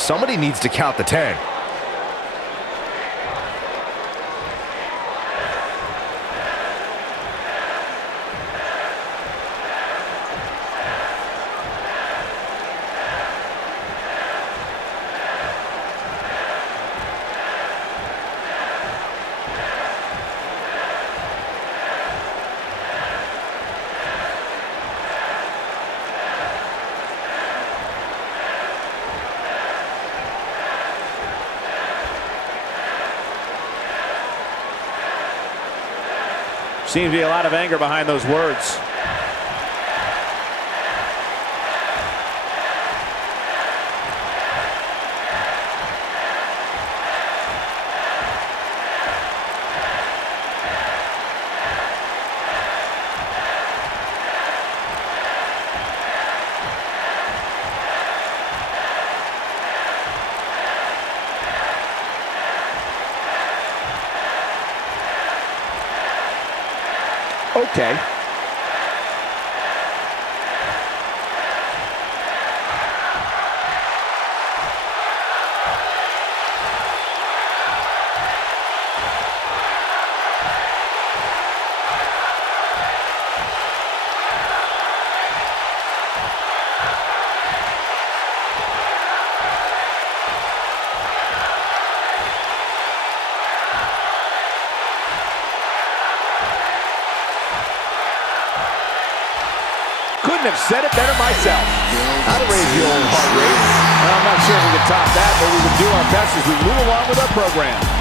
Somebody needs to count the 10. Seems to be a lot of anger behind those words. Okay. Couldn't have said it better myself. How to raise the old heart rate. Well, I'm not sure if we can top that, but we will do our best as we move along with our program.